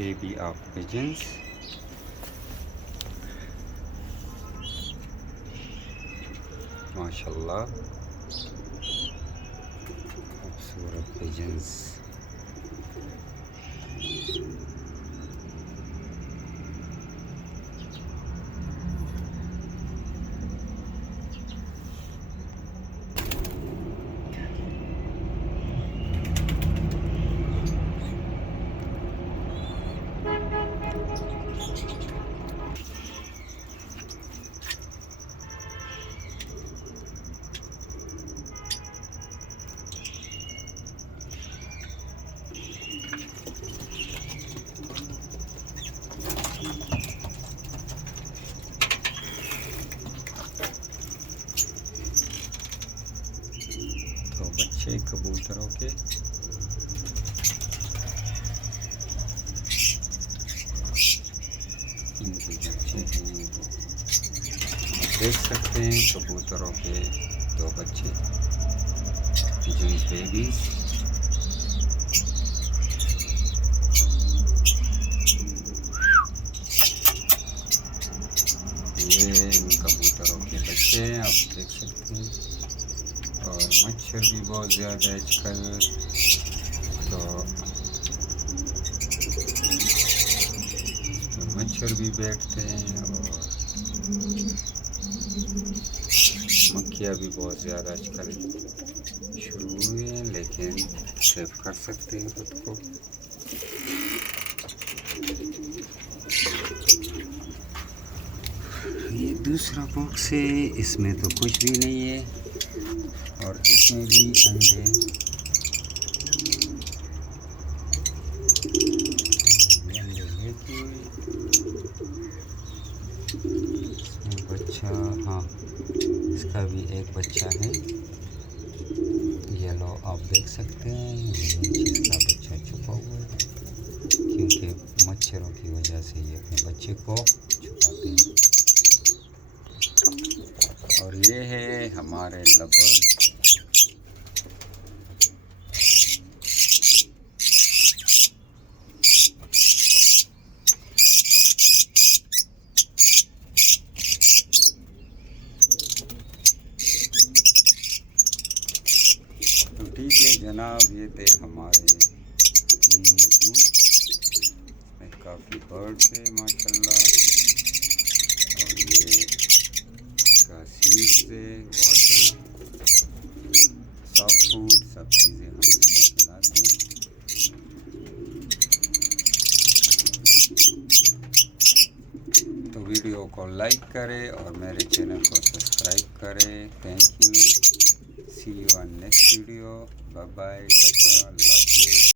baby of pigeons. MashaAllah, खूबसूरत pigeons. तो बच्चे कबूतरों के इनके बच्चे हैं ये दो, देख सकते हैं कबूतरों के दो बच्चे, pigeons babies. ये इन कबूतरों के बच्चे हैं, आप देख सकते हैं। और मच्छर भी बहुत ज़्यादा है आजकल, तो मच्छर भी बैठते हैं और मक्खियाँ भी बहुत ज़्यादा आजकल शुरू हुई हैं, लेकिन सेव कर सकते हैं खुद को। ये दूसरा बॉक्स है, इसमें तो कुछ भी नहीं है और इसमें भी अंडे लेके इसमें बच्चा, हाँ इसका भी एक बच्चा है, येलो आप देख सकते हैं। इसका बच्चा छुपा हुआ है क्योंकि मच्छरों की वजह से ये अपने बच्चे को छुपाते हैं। और ये है हमारे लबर्ड, तो ठीक है जनाब, ये थे हमारे मिनी जू में काफ़ी बर्ड्स है माशाल्लाह। और ये इसका सीड्स है, वाटर, सॉफ्ट फूड, सब चीज़ें हम इसको खिलाते हैं। तो वीडियो को लाइक करें और मेरे चैनल को सब्सक्राइब करें। Thank you, see you on next video, bye bye, tata, अल्लाह हाफ़िज़।